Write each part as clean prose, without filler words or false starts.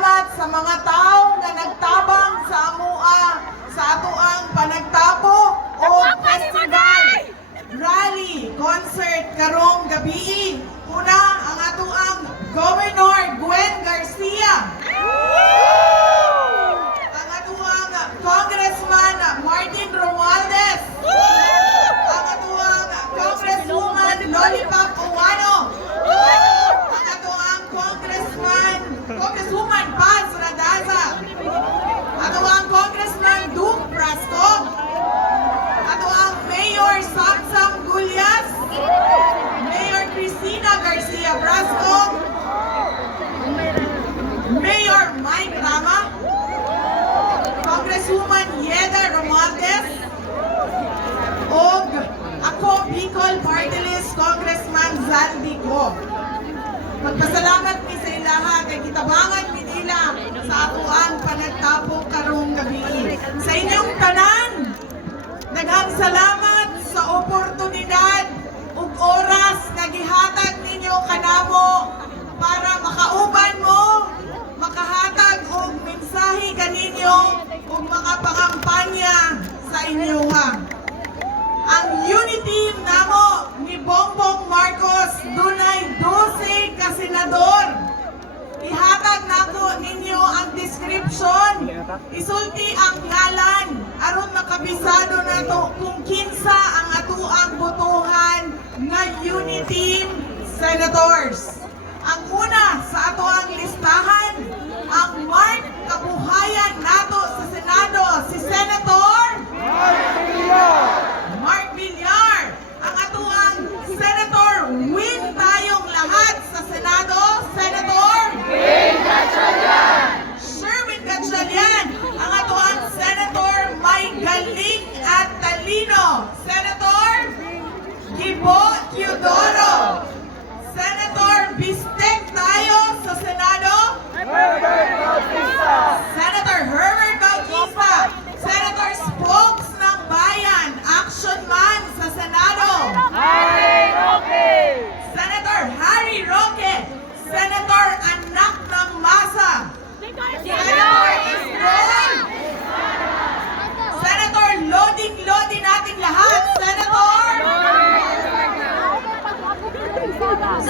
salamat sa mga tao nga nagtabang sa amua sa atoang panagtapok o festival, rally, concert karong gabi. Una, ang atoang Governor Gwen Garcia. Ang atoang Congressman Martin Romualdez. Ang atoang Congresswoman Lollipop Uwano. Ang atoang Congresswoman Paz Radaza. Atoang Congressman Duke Brasco. Atoang Mayor Samsam Gulyas. Mayor Cristina Garcia Brasco. Mayor Mike Rama. Congresswoman Yeda Romualdez. Og ako, Bicol Party List Congressman Zaldi Ko. Magpasalamat mi sa ilaha kay kitabangan mi nila sa atoang panagtapok karong gabi. Sa inyong tanan, daghang salamat sa oportunidad ug oras nga gihatag ninyo kanamo para makauban mo, makahatag og mensahe kaninyo ug makapangampanya sa inyo ha. Ang unity namo ni Bongbong Marcos dunay 12 ka senador. Ihatag nako ninyo ang description. Isulti ang ngalan aron makabisado nato kung kinsa ang atuang botohan nga unity senators. Ang una sa atoang listahan, ang Mark Kabuhayan nato sa Senado, si Senator Mark Villar. Ang atuang Senator Win tayong lahat sa Senado, Senator Sherwin Gatchalian. Ang atuang Senator may galing at talino, Senator Gibo Teodoro. Senator Bistek tayo sa Senado, Senator Herbert Bautista. Senator Spokes ng Bayan, Action Man sa Senado, Senator Harry Roque. Senator Anak ng Masa, Senator Isrol. Senator Loading nating lahat,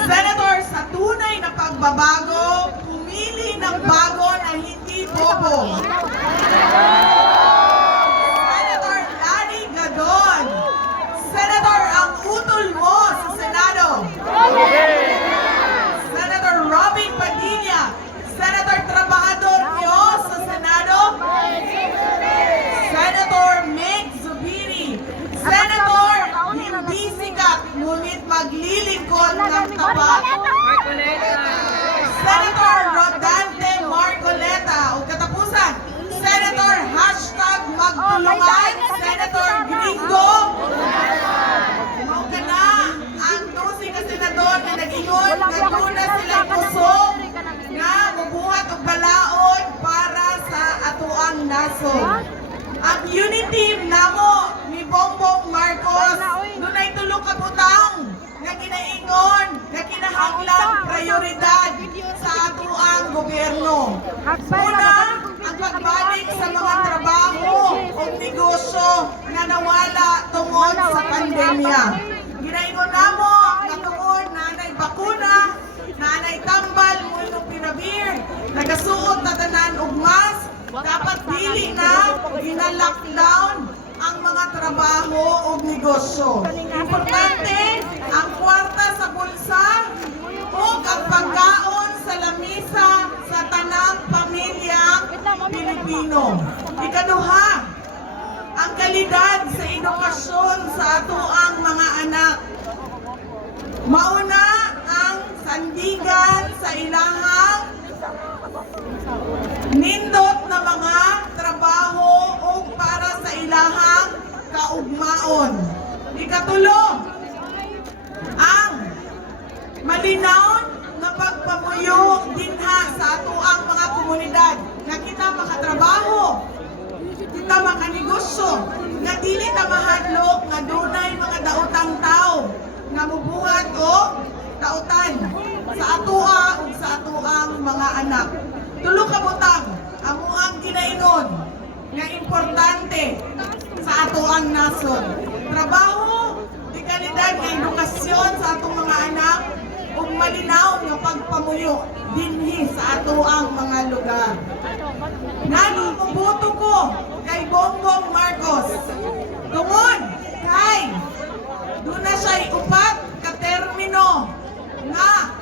Senator sa tunay na pagbabago, pumili ng bago na hindi bobo, Senator Larry Gadon. Senator ang utol mo sa Senado, Senator Robin Padilla. Senator Trabahador nyo sa Senado, Senator Meg Zubiri. Senator hindi sikat ngunit maglilingkod ng tapat, Senator Rodante Marcoleta. O katapusan, Senator #magtulungan, Senator Gringo. Mao ka na ang 12 ka senador na nag-ingon nga tuna sila kusog nga mubuhat og balaod para sa atoang nasod. Ang unity namo ni Bongbong Marcos dunay tulo ka butang nga ginaingon nga kinahanglan prioridad sa atoang gobyerno. Una, ang pagbalik sa mga trabaho o negosyo nga nawala tungod sa pandemya. Ginaingon namo nga tungod nanay bakuna, nanay tambal, molnupiravir, nagasuot na tanan og mask, dapat dili na gina-lockdown ang mga trabaho o negosyo. Importante ang kwarta sa bulsa o ang pagkaon sa lamisa sa tanang pamilyang Pilipino. Ikaduha, ang kalidad sa edukasyon sa atoang mga anak. Mauna ang sandigan sa ilahang nindot na mga trabaho o para sa ilahang kaugmaon. Ikatulo, ang malinaw na pagpamuyo dinha sa atoang mga komunidad na kita makatrabaho, kita makanegosyo, na dili ta mahadlok nga dunay mga daotang tao nga mubuhat o dautan sa atoa ug sa atoang mga anak. Tulo ka atang nasod. Trabaho, di kalidad nga edukasyon sa atong mga anak ug malinaw nga pagpamuyo dinhi sa ato ang mga lugar. Ngano muboto ko kay Bongbong Marcos tungod kay doon na siya'y upat ka termino nga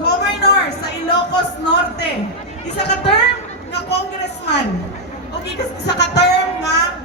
governor sa Ilocos Norte. Isa ka term nga congressman o isa ka term nga